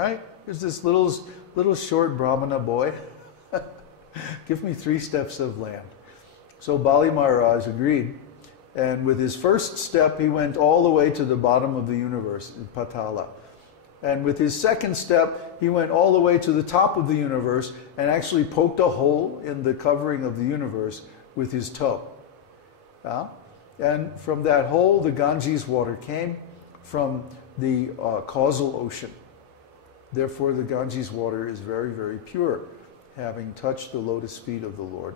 right? There's this little short Brahmana boy. Give me 3 steps of land. So Bali Maharaj agreed. And with his first step, he went all the way to the bottom of the universe, in Patala. And with his second step, he went all the way to the top of the universe and actually poked a hole in the covering of the universe with his toe. And from that hole, the Ganges water came from the causal ocean. Therefore, the Ganges water is very, very pure, having touched the lotus feet of the Lord.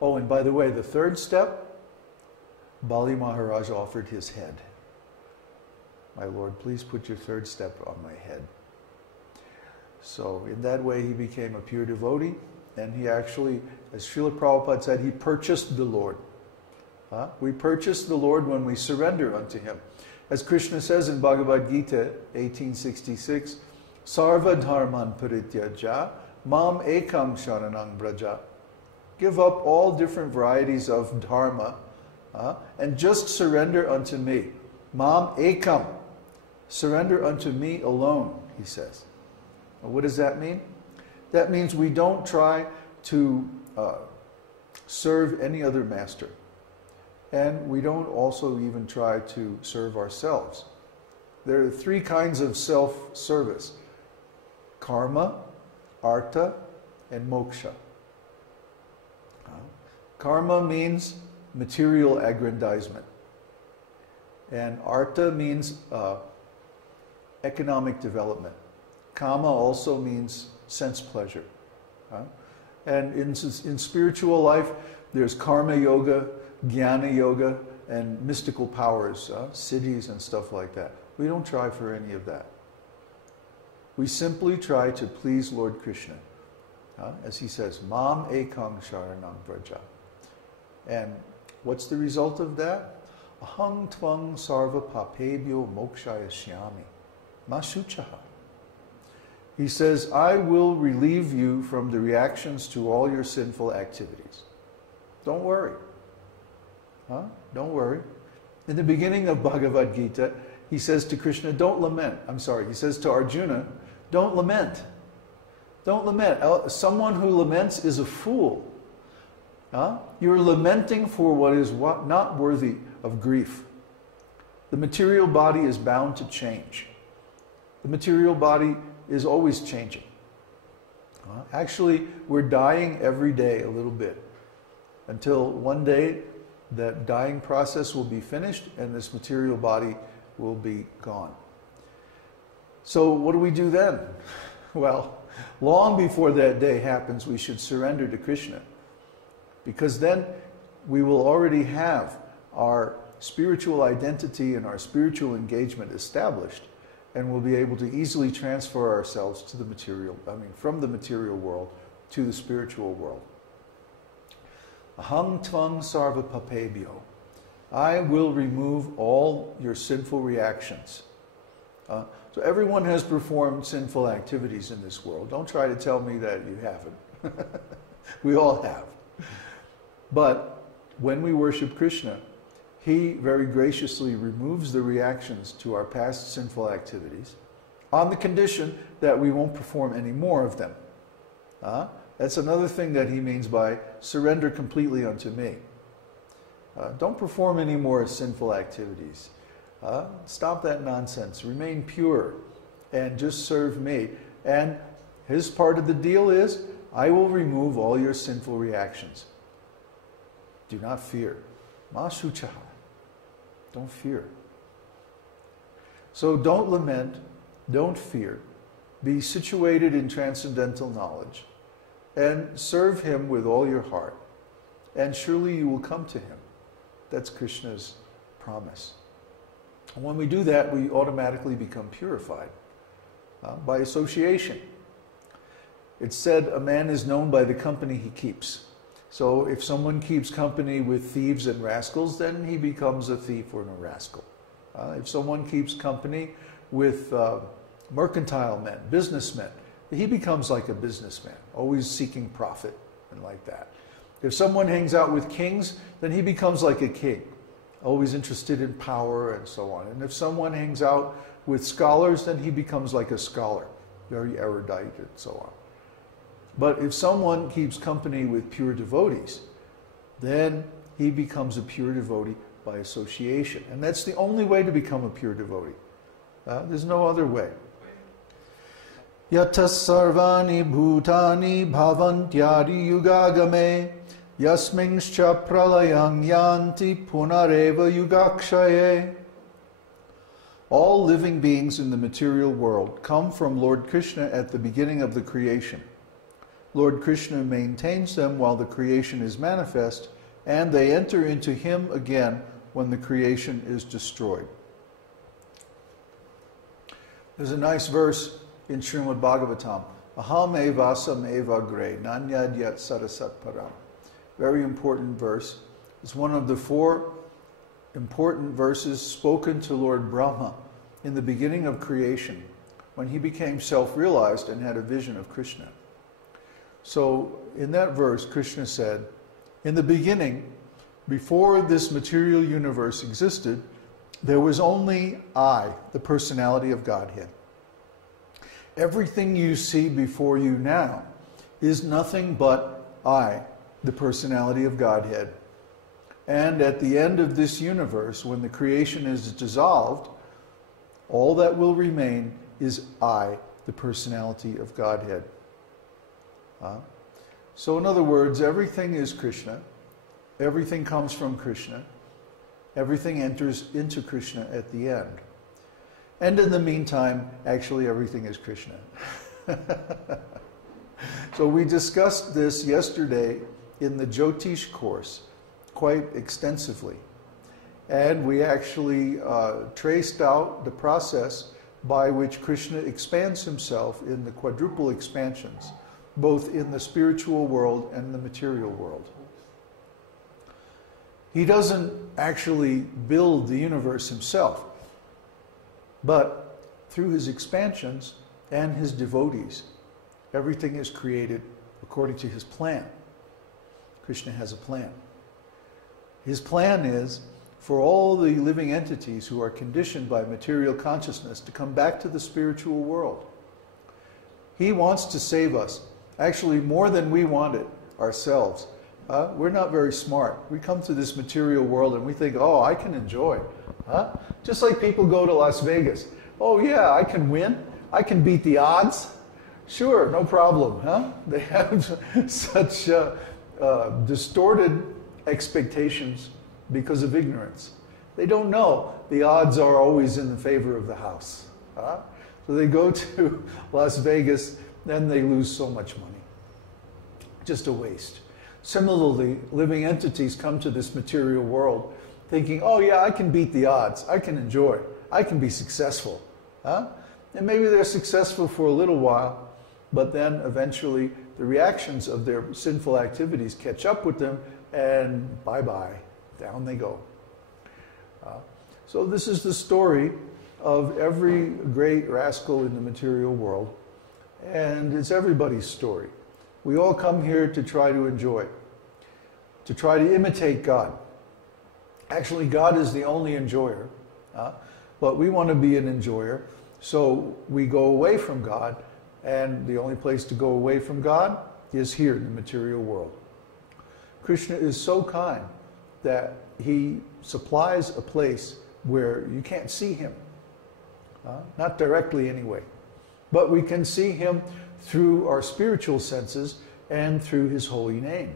Oh, and by the way, the third step, Bali Maharaj offered his head. My Lord, please put your third step on my head. So in that way, he became a pure devotee, and he actually, as Srila Prabhupada said, he purchased the Lord. We purchase the Lord when we surrender unto him. As Krishna says in Bhagavad Gita 1866, Sarva dharman parityaja mam ekam sharanang braja. Give up all different varieties of dharma and just surrender unto me. Mam ekam. Surrender unto me alone, he says. Well, what does that mean? That means we don't try to serve any other master. And we don't also even try to serve ourselves. There are 3 kinds of self-service: karma, artha, and moksha. Karma means material aggrandizement. And artha means economic development. Kama also means sense pleasure. And in spiritual life, there's karma yoga, jnana yoga, and mystical powers, siddhis and stuff like that. We don't try for any of that. We simply try to please Lord Krishna. As he says, Mam ekam sharanam vraja. And what's the result of that? Aham tvang sarva papebhyo mokshaya shyami. Mashuchaha. He says, I will relieve you from the reactions to all your sinful activities. Don't worry. Don't worry. In the beginning of Bhagavad Gita, he says to Krishna, don't lament. He says to Arjuna, don't lament. Don't lament. Someone who laments is a fool. You're lamenting for what is not worthy of grief. The material body is bound to change. The material body is always changing. Actually, we're dying every day a little bit, until one day that dying process will be finished and this material body will be gone. So what do we do then? Well, long before that day happens, we should surrender to Krishna, because then we will already have our spiritual identity and our spiritual engagement established, and we'll be able to easily transfer ourselves to the material, from the material world to the spiritual world. Aham tvang sarva papebhyo. I will remove all your sinful reactions. So everyone has performed sinful activities in this world. Don't try to tell me that you haven't. We all have. But when we worship Krishna, he very graciously removes the reactions to our past sinful activities on the condition that we won't perform any more of them. That's another thing that he means by surrender completely unto me. Don't perform any more sinful activities. Stop that nonsense. Remain pure and just serve me. And his part of the deal is, I will remove all your sinful reactions. Do not fear. Ma shuchaha. Don't fear. So don't lament, don't fear. Be situated in transcendental knowledge and serve him with all your heart. And surely you will come to him. That's Krishna's promise. And when we do that, we automatically become purified by association. It's said a man is known by the company he keeps. So if someone keeps company with thieves and rascals, then he becomes a thief or a rascal. If someone keeps company with mercantile men, businessmen, he becomes like a businessman, always seeking profit and like that. If someone hangs out with kings, then he becomes like a king, always interested in power and so on. And if someone hangs out with scholars, then he becomes like a scholar, very erudite and so on. But if someone keeps company with pure devotees, then he becomes a pure devotee by association. And that's the only way to become a pure devotee. There's no other way. Yatas sarvani bhutani bhavantyadi yugagame yasminscha pralayang yanti punareva yugakshaye. All living beings in the material world come from Lord Krishna at the beginning of the creation. Lord Krishna maintains them while the creation is manifest, and they enter into him again when the creation is destroyed. There's a nice verse in Srimad Bhagavatam. Aham evasam evagre nanyad yat sarasat param. Very important verse. It's one of the 4 important verses spoken to Lord Brahma in the beginning of creation, when he became self-realized and had a vision of Krishna. So in that verse, Krishna said, in the beginning, before this material universe existed, there was only I, the personality of Godhead. Everything you see before you now is nothing but I, the personality of Godhead. And at the end of this universe, when the creation is dissolved, all that will remain is I, the personality of Godhead. So in other words, everything is Krishna. Everything comes from Krishna. Everything enters into Krishna at the end. And in the meantime, actually everything is Krishna. So we discussed this yesterday in the Jyotish course quite extensively. And we actually traced out the process by which Krishna expands himself in the quadruple expansions, both in the spiritual world and the material world. He doesn't actually build the universe himself, but through his expansions and his devotees, everything is created according to his plan. Krishna has a plan. His plan is for all the living entities who are conditioned by material consciousness to come back to the spiritual world. He wants to save us, actually more than we want it ourselves. We're not very smart. We come to this material world and we think, oh, I can enjoy. Just like people go to Las Vegas. Oh yeah, I can win. I can beat the odds. Sure, no problem. They have such distorted expectations because of ignorance. They don't know the odds are always in the favor of the house. So they go to Las Vegas, then they lose so much money. Just a waste. Similarly, living entities come to this material world thinking, oh yeah, I can beat the odds, I can enjoy, I can be successful. And maybe they're successful for a little while, but then eventually the reactions of their sinful activities catch up with them, and bye-bye, down they go. So this is the story of every great rascal in the material world, and it's everybody's story. We all come here to try to enjoy, to try to imitate God. Actually, God is the only enjoyer, but we want to be an enjoyer, so we go away from God, and the only place to go away from God is here in the material world. Krishna is so kind that he supplies a place where you can't see him, not directly anyway, but we can see him through our spiritual senses and through his holy name.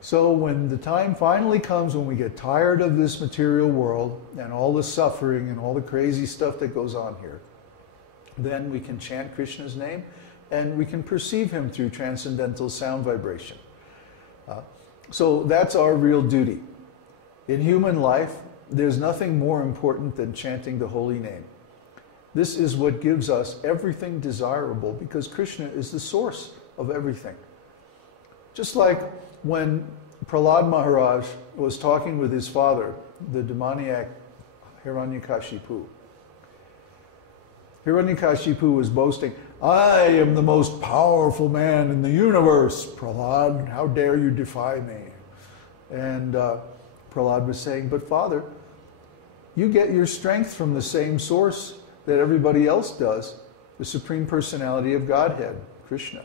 So when the time finally comes when we get tired of this material world and all the suffering and all the crazy stuff that goes on here, then we can chant Krishna's name and we can perceive him through transcendental sound vibration. So that's our real duty. In human life, there's nothing more important than chanting the holy name. This is what gives us everything desirable, because Krishna is the source of everything. Just like when Prahlad Maharaj was talking with his father, the demoniac Hiranyakashipu. Hiranyakashipu was boasting, I am the most powerful man in the universe, Prahlad, how dare you defy me? And Prahlad was saying, but father, you get your strength from the same source that everybody else does, the Supreme Personality of Godhead, Krishna.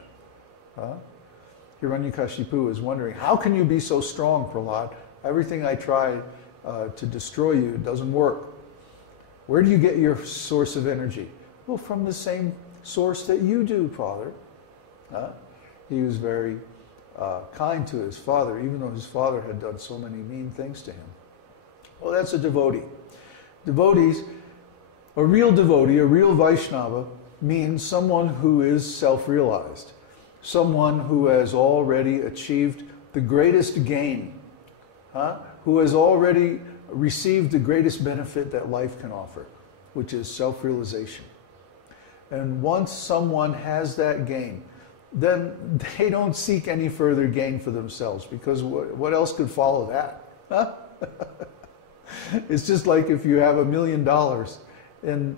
Hiranyakashipu is wondering, how can you be so strong, Prahlad? Everything I try to destroy you doesn't work. Where do you get your source of energy? Well, from the same source that you do, Father. He was very kind to his father, even though his father had done so many mean things to him. Well, that's a devotee. Devotees, a real devotee, a real Vaishnava, means someone who is self-realized, someone who has already achieved the greatest gain, who has already received the greatest benefit that life can offer, which is self-realization. And once someone has that gain, then they don't seek any further gain for themselves, because what else could follow that? It's just like if you have $1 million and